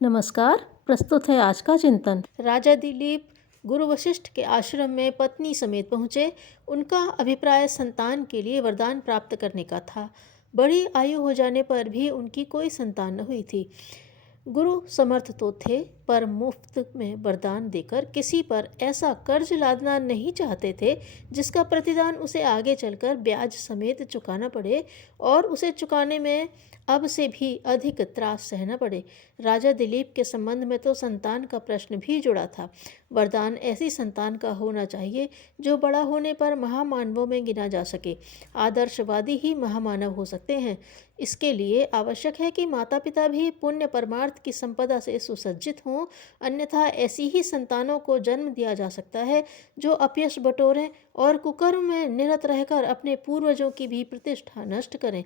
नमस्कार। प्रस्तुत है आज का चिंतन। राजा दिलीप गुरु वशिष्ठ के आश्रम में पत्नी समेत पहुंचे। उनका अभिप्राय संतान के लिए वरदान प्राप्त करने का था। बड़ी आयु हो जाने पर भी उनकी कोई संतान न हुई थी। गुरु समर्थ तो थे, पर मुफ्त में वरदान देकर किसी पर ऐसा कर्ज लादना नहीं चाहते थे जिसका प्रतिदान उसे आगे चलकर ब्याज समेत चुकाना पड़े और उसे चुकाने में अब से भी अधिक त्रास सहना पड़े। राजा दिलीप के संबंध में तो संतान का प्रश्न भी जुड़ा था। वरदान ऐसी संतान का होना चाहिए जो बड़ा होने पर महामानवों में गिना जा सके। आदर्शवादी ही महामानव हो सकते हैं। इसके लिए आवश्यक है कि माता पिता भी पुण्य परमार्थ की संपदा से सुसज्जित हों, अन्यथा ऐसी ही संतानों को जन्म दिया जा सकता है जो अपयश बटोरें और कुकर्म में निरत रहकर अपने पूर्वजों की भी प्रतिष्ठा नष्ट करें।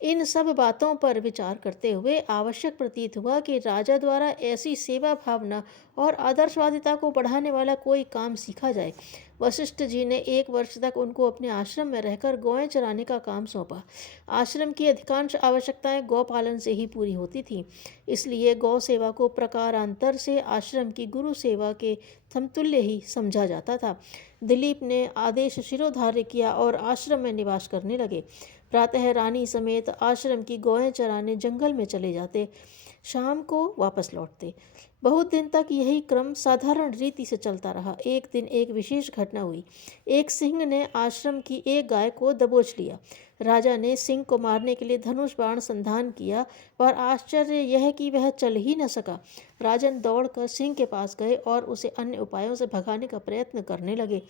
इन सब बातों पर विचार करते हुए आवश्यक प्रतीत हुआ कि राजा द्वारा ऐसी सेवा भावना और आदर्शवादिता को बढ़ाने वाला कोई काम सीखा जाए। वशिष्ठ जी ने 1 वर्ष तक उनको अपने आश्रम में रहकर गौएं चराने का काम सौंपा। आश्रम की अधिकांश आवश्यकताएं गौपालन से ही पूरी होती थीं, इसलिए गौ सेवा को प्रकारांतर से आश्रम की गुरु सेवा के समतुल्य ही समझा जाता था। दिलीप ने आदेश शिरोधार्य किया और आश्रम में निवास करने लगे। प्रातः रानी समेत आश्रम की गौएं चराने जंगल में चले जाते, शाम को वापस लौटते। बहुत दिन तक यही क्रम साधारण रीति से चलता रहा। एक दिन एक विशेष घटना हुई। एक सिंह ने आश्रम की एक गाय को दबोच लिया। राजा ने सिंह को मारने के लिए धनुष बाण संधान किया, पर आश्चर्य यह कि वह चल ही न सका। राजन दौड़कर सिंह के पास गए और उसे अन्य उपायों से भगाने का प्रयत्न करने लगे।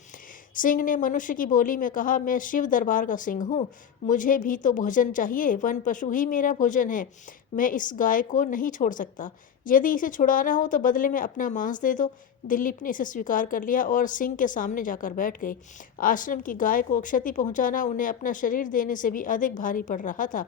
सिंह ने मनुष्य की बोली में कहा, मैं शिव दरबार का सिंह हूँ, मुझे भी तो भोजन चाहिए। वन पशु ही मेरा भोजन है। मैं इस गाय को नहीं छोड़ सकता। यदि इसे छुड़ाना हो तो बदले में अपना मांस दे दो। दिलीप ने इसे स्वीकार कर लिया और सिंह के सामने जाकर बैठ गए। आश्रम की गाय को क्षति पहुंचाना उन्हें अपना शरीर देने से भी अधिक भारी पड़ रहा था।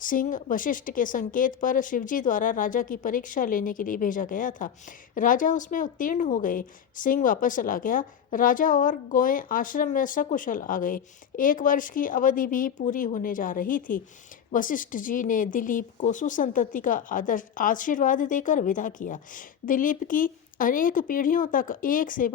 सिंह वशिष्ठ के संकेत पर शिवजी द्वारा राजा की परीक्षा लेने के लिए भेजा गया था। राजा उसमें उत्तीर्ण हो गए। सिंह वापस चला गया। राजा और गौएं आश्रम में सकुशल आ गए। 1 वर्ष की अवधि भी पूरी होने जा रही थी। वशिष्ठ जी ने दिलीप को सुसंतति का आशीर्वाद देकर विदा किया। दिलीप की अनेक पीढ़ियों तक एक से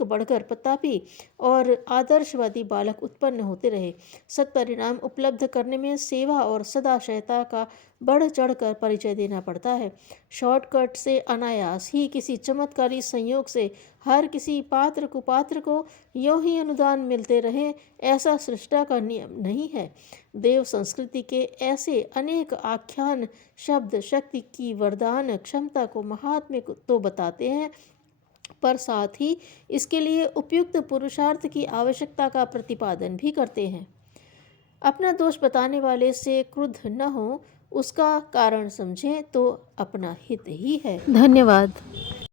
बढ़कर प्रतापी और आदर्शवादी बालक उत्पन्न होते रहे। सत्परिणाम उपलब्ध करने में सेवा और सदाशयता का बढ़ चढ़कर परिचय देना पड़ता है। शॉर्टकट से अनायास ही किसी चमत्कारी संयोग से हर किसी पात्र कुपात्र को यों ही अनुदान मिलते रहे, ऐसा सृष्टा का नियम नहीं है। देव संस्कृति के ऐसे अनेक आख्यान शब्द शक्ति की वरदान क्षमता को महात्म्य तो बताते हैं, पर साथ ही इसके लिए उपयुक्त पुरुषार्थ की आवश्यकता का प्रतिपादन भी करते हैं। अपना दोष बताने वाले से क्रुद्ध न हो, उसका कारण समझें तो अपना हित ही है। धन्यवाद।